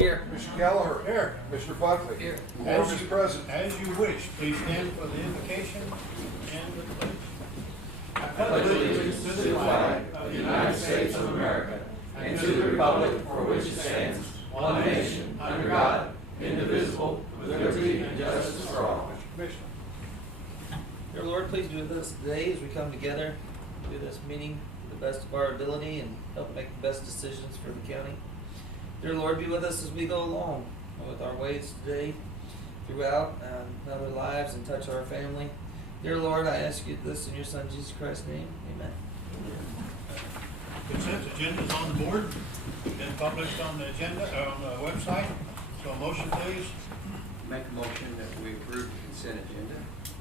Here. Mr. Gallagher. Here. Mr. Buckley. Here. Quorum is present. As you wish, please stand for the invocation and the pledge. I pledge allegiance to the flag of the United States of America and to the republic for which it stands, one nation, under God, indivisible, with liberty and justice for all. Commissioner. Dear Lord, please be with us today as we come together, do this meeting to the best of our ability and help make the best decisions for the county. Dear Lord, be with us as we go along with our ways today, throughout other lives, and touch our family. Dear Lord, I ask you this in your Son Jesus Christ's name. Amen. Consent agenda is on the board, been published on the agenda, on the website. So motion, please. Make a motion that we approve the consent agenda.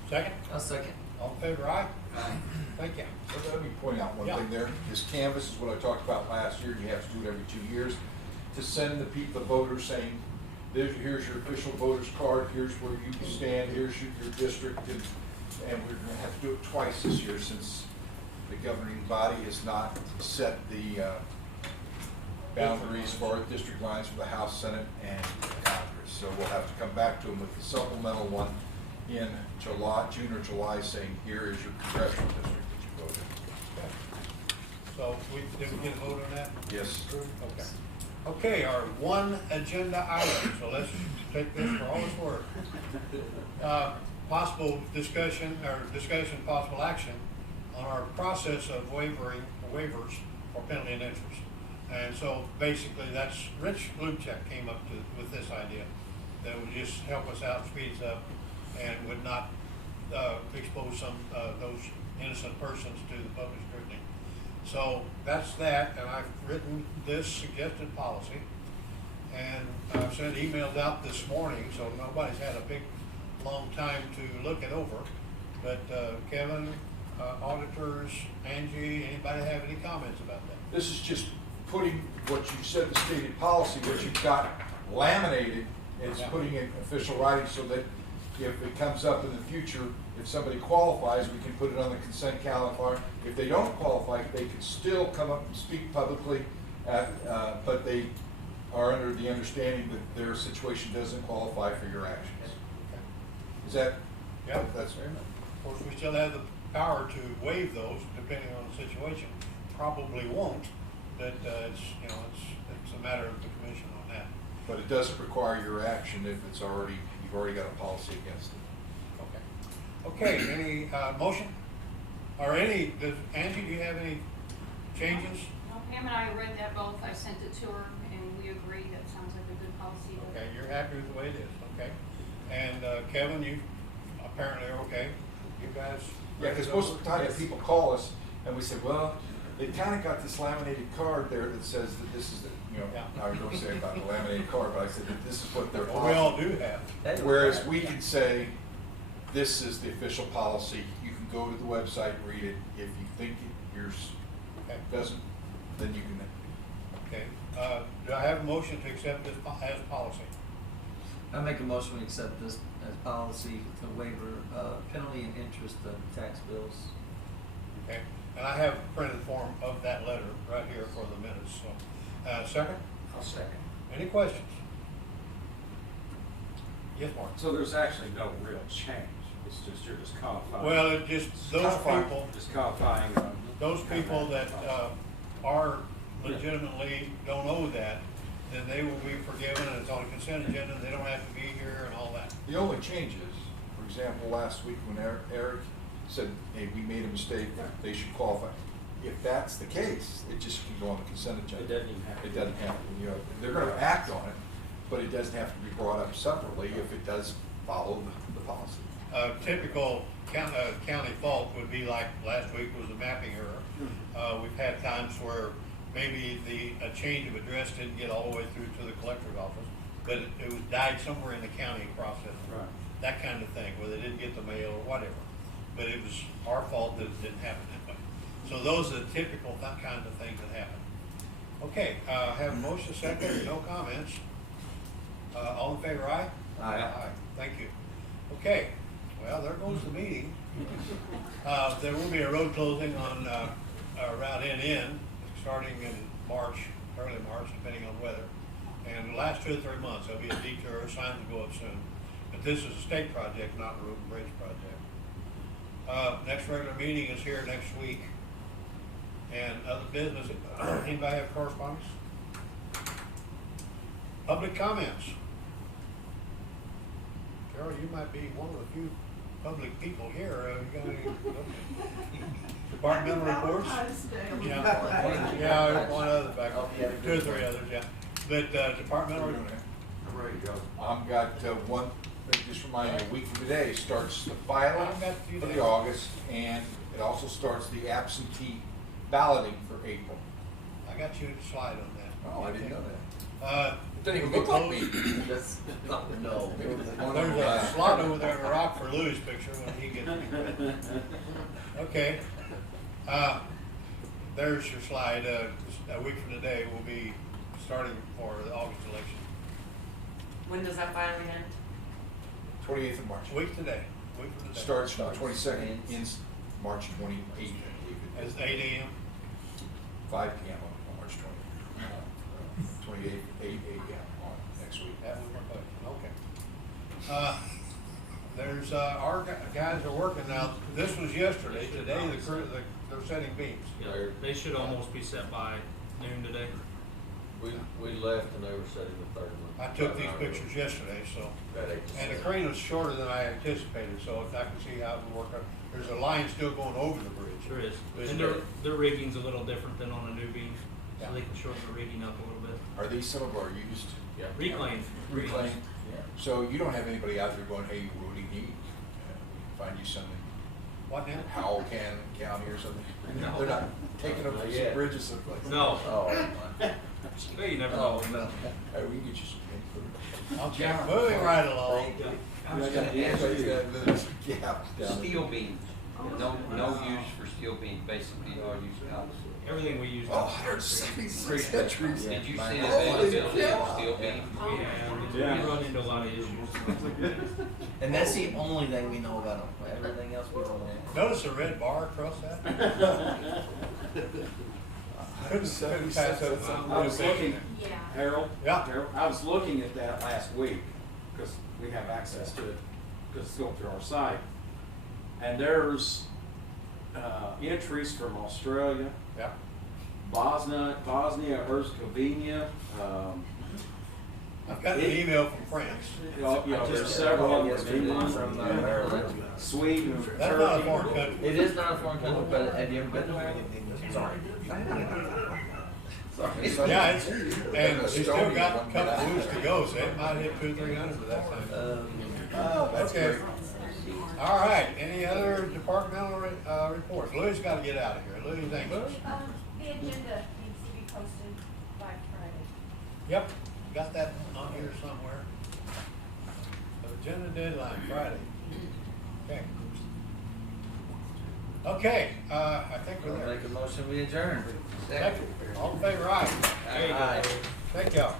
Second. I'll second. All in favor, aye? Aye. Thank you. Let me point out one Yeah. thing there. This canvas is what I talked about last year. You have to do it every 2 years to send the people, the voters, saying, here's your official voter's card, here's where you stand, here's your district, and we're going to have to do it twice this year since the governing body has not set the boundaries for district lines for the House, Senate, and Congress. So we'll have to come back to them with the supplemental one in June or July, saying here is your congressional district that you voted. So did we get a vote on that? Yes. Okay. Okay, our one agenda item, so let's take this for all it's worth. Possible discussion, possible action on our process of waivers for penalty and interest. And so basically that's, Rich Lubchak came up with this idea that would just help us out, speeds up, and would not expose those innocent persons to the public scrutiny. So that's that, and I've written this suggested policy, and I've sent emails out this morning, so nobody's had a big, long time to look it over. But Kevin, auditors, Angie, anybody have any comments about that? This is just putting what you said, the stated policy, what you've got laminated, it's putting in official writing so that if it comes up in the future, if somebody qualifies, we can put it on the consent calendar. If they don't qualify, they can still come up and speak publicly, but they are under the understanding that their situation doesn't qualify for your actions. Is that? Yeah. That's fair enough. Of course, we still have the power to waive those depending on the situation. Probably won't, but it's a matter of the commission on that. But it doesn't require your action if it's already, you've already got a policy against it. Okay, any motion? Or Angie, do you have any changes? Well, Pam and I read that both. I sent it to her, and we agree that sounds like a good policy. Okay, you're happy with the way it is, okay? And Kevin, you apparently are okay. You guys? Yeah, because most of the time people call us and we say, well, they kind of got this laminated card there that says that this is the, I was going to say about the laminated card, but I said that this is what they're. Well, we all do have. Whereas we can say, this is the official policy. You can go to the website, read it. If you think yours doesn't, then you can. Okay. Do I have a motion to accept this as policy? I make a motion we accept this as policy, the waiver penalty and interest of tax bills. Okay. And I have a printed form of that letter right here for the minutes. So, second? I'll second. Any questions? Yes, Mark. So there's actually no real change. It's just you're just codifying. Well, it just those people. Just codifying. Those people that are legitimately don't owe that, then they will be forgiven, and it's on a consent agenda, and they don't have to be here and all that. The only change is, for example, last week when Eric said, hey, we made a mistake, they should qualify. If that's the case, it just can go on the consent agenda. It doesn't even have to. It doesn't have to, they're going to act on it, but it doesn't have to be brought up separately if it does follow the policy. Typical county fault would be like last week was the mapping error. We've had times where maybe a change of address didn't get all the way through to the collector's office, but it was died somewhere in the county process. Right. That kind of thing, where they didn't get the mail or whatever. But it was our fault that it didn't happen that way. So those are the typical kinds of things that happen. Okay, have a motion second, no comments. All in favor, aye? Aye. Thank you. Okay, well, there goes the meeting. There will be a road closing on Route NN starting in March, early March, depending on weather. And the last 2 or 3 months, there'll be a detour, signs will go up soon. But this is a state project, not a road and bridge project. Next regular meeting is here next week. And other business, anybody have correspondence? Public comments. Carol, you might be one of the few public people here. You got any departmental reports? Yeah, one other back, 2 or 3 others, yeah. But departmental, I'm ready to go. I've got one, just remind you, a week from today starts the filing I've got a few for days. the August, and it also starts the absentee balloting for April. I got you a slide on that. Oh, I didn't know that. It Doesn't even look like me. That's, no. Maybe the one There's on, a slot over there in the rock for Louis' picture when he gets. Okay. There's your slide. A week from today, we'll be starting for the August election. When does that filing end? 28th of March. A week today. Week from today. Starts from 22nd, ends March 28th, I believe it is. It's 8 a.m. 5 p.m. on March 28th, 8 a.m. on next week. That was my question. Okay. There's, our guys are working now. This was yesterday. Today, the crew, they're setting beams. Yeah, they should almost be set by noon today. We left and they were setting the third one. I took these pictures yesterday, so. About 8 to And the 7. crane was shorter than I anticipated, so I can see how it would work out. There's a line still going over the bridge. Sure is. Is And there- their rigging's a little different than on a new beam, Yeah. so they can shorten the rigging up a little bit. Are these some of our used? Yeah. Reclaim. Reclaim? So you don't have anybody out there going, hey, what do you need? Find you something, What now? Howell County or something? No. They're not taking up some Yeah. bridges someplace? No, Oh, well, you never oh, know. no. Hey, we can get you some input. Okay, moving right along. Thank you. I was gonna ask Everybody's you, got a little gap down steel beams, no use for steel beams, basically all used pallets. Everything we use. Oh, 176 entries. Did you see the Holy availability of cow. steel beams? Yeah, we run into a lot of issues. And that's the only thing we know about them. Everything else we don't know. Notice the red bar across that? Couldn't pass that. I was looking, Yeah. Harold? Yeah. Harold, I was looking at that last week, because we have access to it, because it's going through our site. And there's, entries from Australia, Yeah. Bosnia, Herzegovina, I've got an email from France. there's several of them from England, From Maryland. Sweden, That's not a Turkey. foreign country. It is not a foreign country, but have you ever been to Maryland? Sorry. Sorry. Yeah, it's, and they still Estonia got a one couple minute. of weeks to go, so it might hit 200 or 300 by that time. Oh, that's Okay. great. All right, any other departmental reports? Louis got to get out of here. Louis, thank you. The agenda needs to be posted by Friday. Yep, got that on here somewhere. Agenda deadline, Friday. Okay. Okay, I think we're We'll there. make a motion, we adjourn. Thank you. All in favor, aye. Aye. Thank y'all.